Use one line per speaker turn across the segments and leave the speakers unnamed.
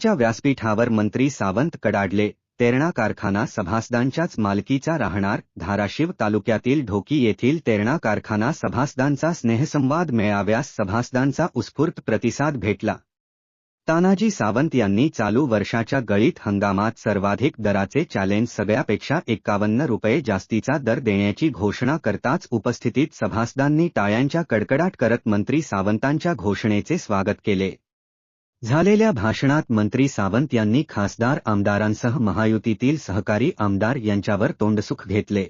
घटनेच्या व्यासपीठावर मंत्री सावंत कडाडले तेरणा कारखाना सभासदांच्याच मालकीचा राहणार धाराशिव तालुक्यातील ढोकी येथील तेरणा कारखाना सभासदांचा स्नेहसंवाद मेळाव्यास सभासदांचा उत्स्फूर्त प्रतिसाद भेटला. तानाजी सावंत यांनी चालू वर्षाच्या गळीत हंगामात सर्वाधिक दराचे चॅलेंज सगळ्यापेक्षा एक्कावन्न रुपये जास्तीचा दर देण्याची घोषणा करताच उपस्थितीत सभासदांनी टाळ्यांच्या कडकडाट करत मंत्री सावंतांच्या घोषणेचे स्वागत केले. झालेल्या भाषणात मंत्री सावंत यांनी खासदार आमदारांसह महायुतीतील सहकारी आमदार यांच्यावर तोंडसुख घेतले.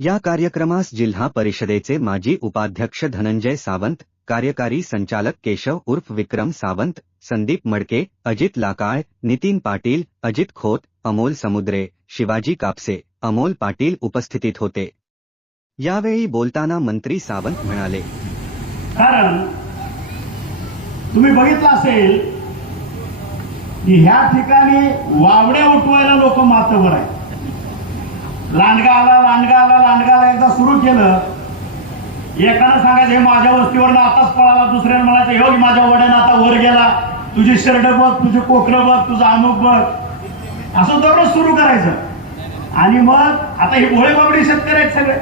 या कार्यक्रमास जिल्हा परिषदेचे माजी उपाध्यक्ष धनंजय सावंत कार्यकारी संचालक केशव उर्फ विक्रम सावंत संदीप मडके अजित लाकाळ नितीन पाटील अजित खोत अमोल समुद्रे शिवाजी कापसे अमोल पाटील उपस्थितीत होते. यावेळी बोलताना मंत्री सावंत म्हणाले.
कारण तुम्ही बघितलं असेल की ह्या ठिकाणी वावड्या उठवायला लोक मातवर आहेत. लांडगा आला लांडगा आला लांडगा आला एकदा सुरू केलं. एकानं सांगायचं हे माझ्या वस्तीवर आताच पळाला. दुसऱ्यानं म्हणायचं हे माझ्या वड्यानं आता वर गेला. तुझी शर्ट बघ तुझे कोकरं बघ तुझं अमुक बघ. असं दररोज सुरू करायचं. आणि मग आता हे भोळे बाबडी शेतकरी आहेत सगळे.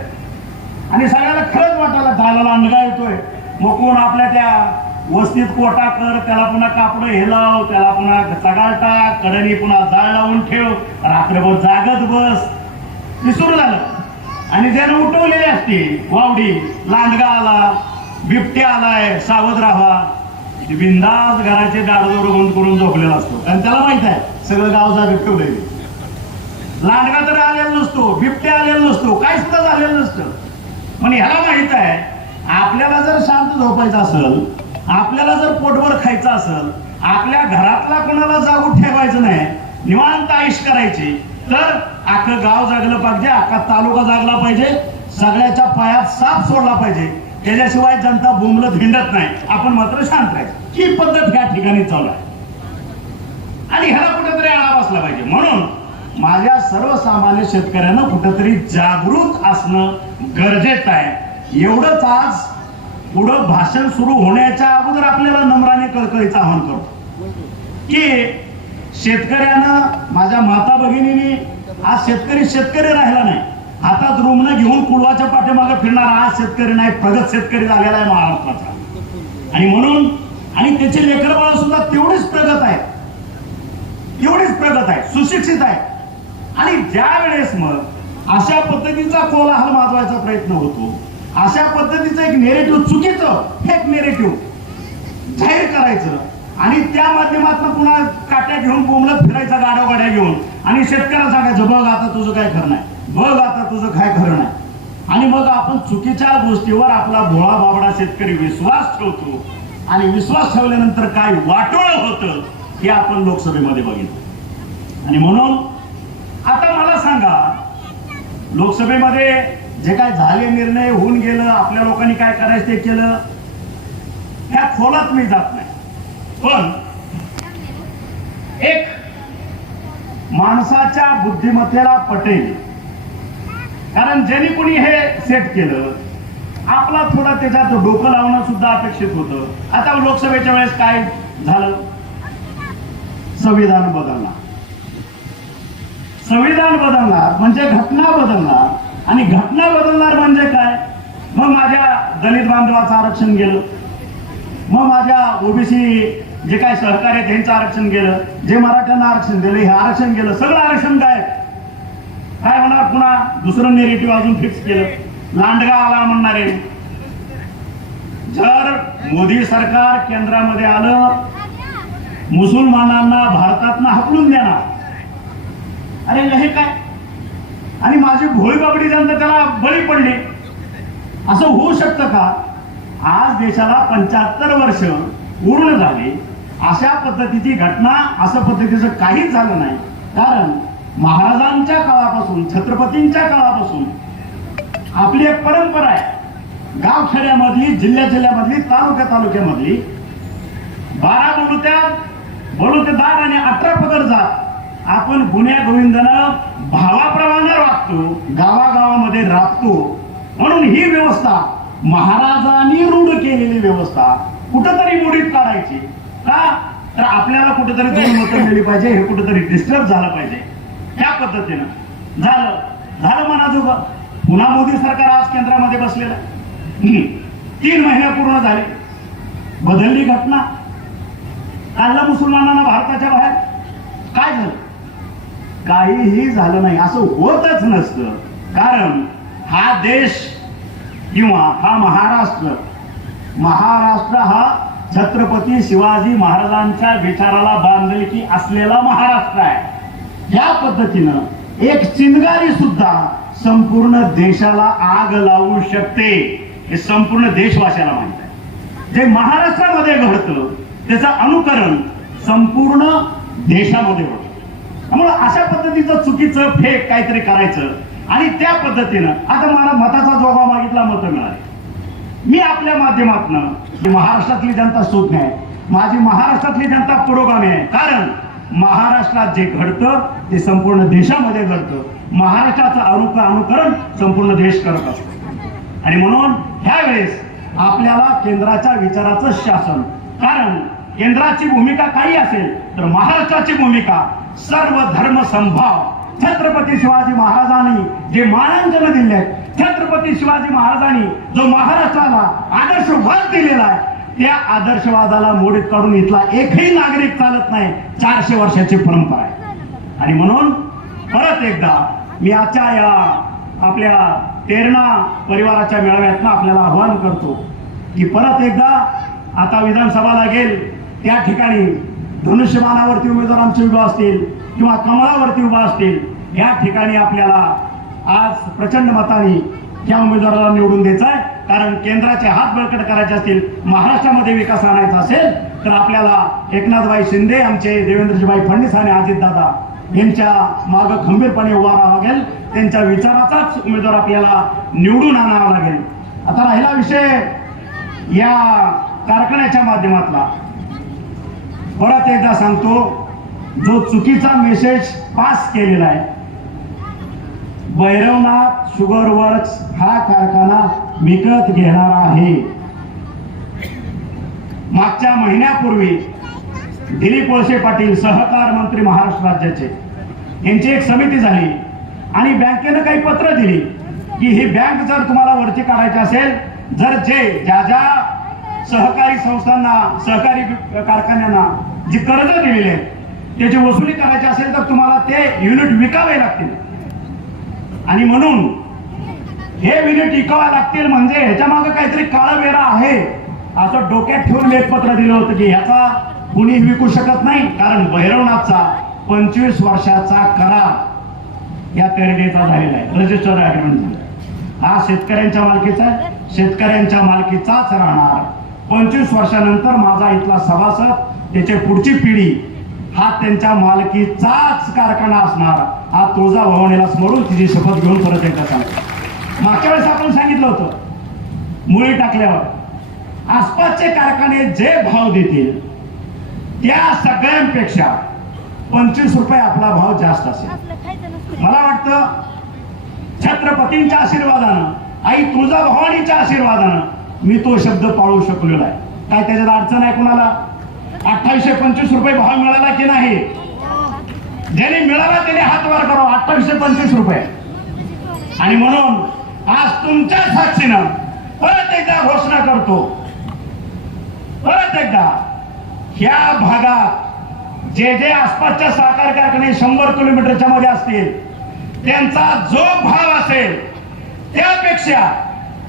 आणि सगळ्याला खरंच वाटायला झाला लांडगा येतोय. मग कोण आपल्या त्या वस्तीत कोटा कर त्याला पुन्हा कापड हे लाव त्याला पुन्हा चगाळ टाक कडणी पुन्हा जाळ लावून ठेव रात्रभर जागत बस. हे सुरू झालं. आणि ज्याने उठवलेली असते वावडी लांडगा आला बिबट्या आलाय सावध राहा. म्हणजे बिंदास घराचे दारदोर बंद करून झोपलेला असतो. आणि त्याला माहीत आहे सगळं गाव जागत ठेवलेलं लांडगा तर आलेला नसतो बिबट्या आलेला नसतो काय सुद्धा झालेलं नसतं. पण ह्याला माहीत आहे आपल्याला जर शांत झोपायचं असेल आपल्याला जर पोटभर खायचं असेल आपल्या घरातला कोणाला जागू ठेवायचं नाही निवांत आयुष करायची तर अख्खं गाव जागलं पाहिजे आखा तालुका जागला पाहिजे सगळ्याच्या पायात साप सोडला पाहिजे. त्याच्याशिवाय जनता बोंबलत हिंडत नाही. आपण मात्र शांत राहायचं. ही पद्धत या ठिकाणी चालू आहे. आणि ह्याला कुठेतरी आळा बसला पाहिजे. म्हणून माझ्या सर्वसामान्य शेतकऱ्यांना कुठेतरी जागृत असणं गरजेचं आहे. एवढंच आज पुढं भाषण सुरू होण्याच्या अगोदर आपल्याला नम्राने कळकळीचं आवाहन करतो. की शेतकऱ्यानं माझ्या माता भगिनीने आज शेतकरी शेतकरी राहिला नाही. हातात रुग्ण घेऊन कुळवाच्या पाठीमागे फिरणारा आज शेतकरी नाही प्रगत शेतकरी झालेला आहे महाराष्ट्राचा आणि म्हणून आणि त्याचे लेकर सुद्धा तेवढीच प्रगत आहे. तेवढीच प्रगत आहे सुशिक्षित आहे. आणि ज्या वेळेस मग अशा पद्धतीचा कोलाहल माजवायचा प्रयत्न होतो अशा पद्धतीचं एक नेरेटिव्ह चुकीचं एक नेरेटिव्ह जाहीर करायचं. आणि त्या माध्यमातून पुन्हा काट्या घेऊन बोंबलत फिरायचा गाड्या गाड्या घेऊन आणि शेतकऱ्याला सांगायचं बघ आता तुझं काय खरं नाही. बघ आता तुझं काय खरं नाही. आणि मग आपण चुकीच्या गोष्टीवर आपला भोळा बाबडा शेतकरी विश्वास ठेवतो. आणि विश्वास ठेवल्यानंतर काय वाटोळ होतं हे आपण लोकसभेमध्ये बघितलं. आणि म्हणून आता मला सांगा लोकसभेमध्ये जे काय झाले निर्णय होऊन गेलं आपल्या लोकांनी काय करायचं ते केलं ह्या खोलात मी जात नाही. पण एक माणसाच्या बुद्धिमत्तेला पटेल. कारण ज्यांनी कोणी हे सेट केलं आपला थोडा त्याच्यात डोकं लावणं सुद्धा अपेक्षित होतं. आता लोकसभेच्या वेळेस काय झालं? संविधान बदलणार. संविधान बदलणार म्हणजे घटना बदलणार. आणि घटना बदलणार म्हणजे काय? मग माझ्या दलित बांधवाचं आरक्षण गेलं. मग माझ्या ओबीसी जे काय सहकार्य त्यांचं आरक्षण गेलं. जे मराठ्यांना आरक्षण दिलं हे आरक्षण गेलं. सगळं आरक्षण काय? काय होणार पुन्हा? दुसरं निगेटिव्ह अजून फिक्स केलं. लांडगा आला म्हणणारे. जर मोदी सरकार केंद्रामध्ये आलं मुसलमानांना भारतातनं हकलून देणार. अरे हे काय? आणि माझी भोळी बाबडी जनता त्याला बळी पडली. असं होऊ शकतं का? आज देशाला पंच्याहत्तर वर्ष पूर्ण झाली. अशा पद्धतीची घटना असं पद्धतीचं काहीच झालं नाही. कारण महाराजांच्या काळापासून छत्रपतींच्या काळापासून आपली एक परंपरा आहे. गावखेड्यामधली जिल्ह्या जिल्ह्यामधली तालुक्या तालुक्यामधली बारा बलुत्या बलुतेदार आणि अठरा पदर जात आपण गुन्ह्या गोविंदनं भावाप्रमाणे राबतो गावागावामध्ये राबतो. म्हणून ही व्यवस्था महाराजांनी रूढ केलेली व्यवस्था कुठंतरी मोडीत काढायची. का? तर आपल्याला कुठेतरी दोन मतं मिळली पाहिजे हे कुठेतरी डिस्टर्ब झालं पाहिजे. त्या पद्धतीनं. झालं. झालं मनाजोगं पुन्हा मोदी सरकार आज केंद्रामध्ये बसलेलं तीन महिने पूर्ण झाले. बदलली घटना. काढलं मुसलमानांना भारताच्या बाहेर. काय झालं? काहीही झालं नाही असं होतच नसतं. कारण हा देश किंवा हा महाराष्ट्र महाराष्ट्र हा छत्रपती शिवाजी महाराजांच्या विचाराला बांधिलकी असलेला महाराष्ट्र आहे. या पद्धतीनं एक चिंगारी सुद्धा संपूर्ण देशाला आग लावू शकते हे संपूर्ण देशवासियाला माहीत आहे. जे महाराष्ट्रामध्ये घडतं त्याचं अनुकरण संपूर्ण देशामध्ये होतं. त्यामुळे अशा पद्धतीचं चुकीचं फेक काहीतरी करायचं. आणि त्या पद्धतीनं आता मला मताचा जोगा मागितला मतं मिळाली. मी आपल्या माध्यमातनं महाराष्ट्रातली जनता सुज्ञ आहे. माझी महाराष्ट्रातली जनता पुरोगामी आहे. कारण महाराष्ट्रात जे घडतं ते संपूर्ण देशामध्ये घडतं. महाराष्ट्राचं अनुक अनुकरण संपूर्ण देश करत असतो. आणि म्हणून ह्यावेळेस आपल्याला केंद्राच्या विचाराचं शासन. कारण केंद्राची भूमिका काही असेल तर महाराष्ट्राची भूमिका सर्व धर्म संभाव. छत्रपती शिवाजी महाराजांनी जे मानांकन दिले आहेत छत्रपती शिवाजी महाराजांनी जो महाराष्ट्राला आदर्शवाद दिलेला आहे त्या आदर्शवादाला मोडीत काढून इथला एकही नागरिक चालत नाही. चारशे वर्षाची परंपरा आहे. आणि म्हणून परत एकदा मी आजच्या या आपल्या तेरणा परिवाराच्या मेळाव्यातनं आपल्याला आवाहन करतो की परत एकदा आता विधानसभा लागेल त्या ठिकाणी धनुष्यबाणावरती उमेदवार आमचे उभा असतील किंवा कमळावरती उभा असतील या ठिकाणी आपल्याला आज प्रचंड मताने या उमेदवाराला निवडून द्यायचं आहे. कारण केंद्राचे हात बळकट करायचे असतील महाराष्ट्रामध्ये विकास आणायचा असेल तर आपल्याला एकनाथबाई शिंदे आमचे देवेंद्रजीबाई फडणवीस आणि अजितदादा यांच्या मागं खंबीरपणे उभा राहावं लागेल. त्यांच्या विचाराचाच उमेदवार आपल्याला निवडून आणावा लागेल. आता राहिला विषय या कारखान्याच्या माध्यमातला. परत एकदा सांगतो जो चुकीचा मेसेज पास केलेला आहे भैरवनाथ शुगर वर्क्स हा कारखाना विकत घेणार आहे. मागच्या महिन्यापूर्वी दिलीप वळसे पाटील सहकार मंत्री महाराष्ट्र राज्याचे यांची एक समिती झाली आणि बँकेनं काही पत्र दिली की ही बँक जर तुम्हाला वरती काढायची असेल जर जे ज्या ज्या सहकारी संस्थांना सहकारी कारखान्यांना जी कर्ज दिलेली आहेत त्याची वसुली करायची असेल तर तुम्हाला ते युनिट विकावे लागतील. आणि म्हणून हे युनिट विकावे लागतील म्हणजे ह्याच्या मागे काहीतरी काळवेरा आहे असं डोक्यात ठेवून एक पत्र दिलं होतं की ह्याचा कुणी विकू शकत नाही कारण भैरवनाथचा पंचवीस वर्षाचा करार या तेरडेचा झालेला आहे. रजिस्टर अग्रीमेंट झाला. हा शेतकऱ्यांच्या मालकीचा शेतकऱ्यांच्या मालकीचाच राहणार. पंचवीस वर्षानंतर माझा इथला सभासद त्याची पुढची पिढी हा त्यांच्या मालकीचाच कारखाना असणार. हा तुळजा भवानीला स्मरून तिची शपथ घेऊन परत एकदा सांगतो. मागच्या वेळेस आपण सांगितलं होतं मुळी टाकल्यावर आसपासचे कारखाने जे भाव देतील त्या सगळ्यांपेक्षा पंचवीस रुपये आपला भाव जास्त असेल. मला वाटतं छत्रपतींच्या आशीर्वादानं आई तुळजाभवानीच्या आशीर्वादानं मी तो शब्द पाळू शकलेला आहे काय त्याच्यात अडचण आहे कुणाला? अठ्ठावीसशे पंचवीस रुपये भाव मिळाला की नाही? ज्याने मिळाला त्याने हात वर करावा. अठ्ठावीसशे पंचवीस रुपये. आणि म्हणून आज तुमच्या साक्षीनं परत एकदा घोषणा करतो. परत एकदा ह्या भागात जे जे आसपासच्या साखर कारखाने शंभर किलोमीटरच्या मध्ये असतील त्यांचा जो भाव असेल त्यापेक्षा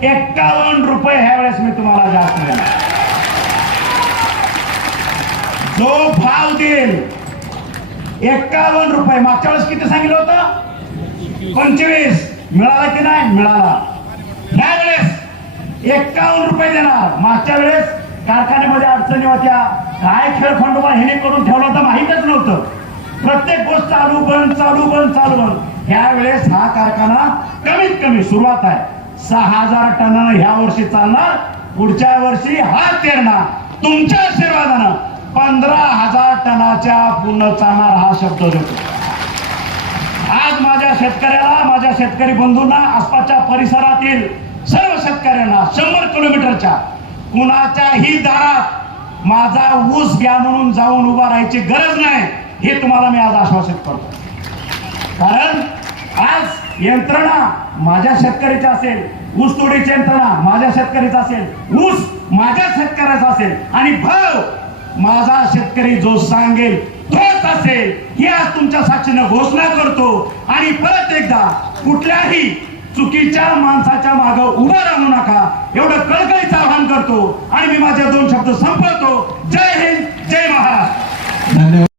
एक्कावन्न रुपये ह्या वेळेस मी तुम्हाला जास्त देणार. जो भाव देईल एक्कावन्न रुपये. मागच्या वेळेस किती सांगितलं होतं? पंचवीस. मिळाला की नाही? मिळाला. ह्या वेळेस एक्कावन्न रुपये देणार. मागच्या वेळेस कारखान्यामध्ये अडचणी होत्या. काय खेळ खंडोबा हेने करून ठेवला होता माहीतच नव्हतं. प्रत्येक गोष्ट चालू बंद चालू बंद चालू बंद. ह्या वेळेस हा कारखाना कमीत कमी सुरुवात आहे. सहा हजार टनानं ह्या वर्षी चालणार पुढच्या वर्षी हा तेरणा तुमच्या आशीर्वादानं पंधरा हजार टनाच्या पूर्ण चालणार हा शब्द देतो आज माझ्या शेतकऱ्याला माझ्या शेतकरी बंधूंना आसपासच्या परिसरातील सर्व शेतकऱ्यांना शंभर किलोमीटरच्या कुणाच्याही दारात माझा ऊस घ्या म्हणून जाऊन उभा राहायची गरज नाही हे तुम्हाला मी आज आश्वासित करतो. कारण आज यंत्रणा माझ्या शेतकऱ्याची असेल ऊस तोडीची यंत्रणा माझ्या शेतकऱ्याचा असेल ऊस माझ्या शेतकऱ्याचा असेल आणि भाव माझा शेतकरी जो सांगेल तोच असेल हे आज तुमच्या साक्षीनं घोषणा करतो. आणि परत एकदा कुठल्याही चुकीच्या माणसाच्या माग उभं राहू नका. एवढं कळकळीचं आवाहन करतो. आणि मी माझे दोन शब्द संपवतो. जय हिंद जय महाराष्ट्र.
धन्यवाद.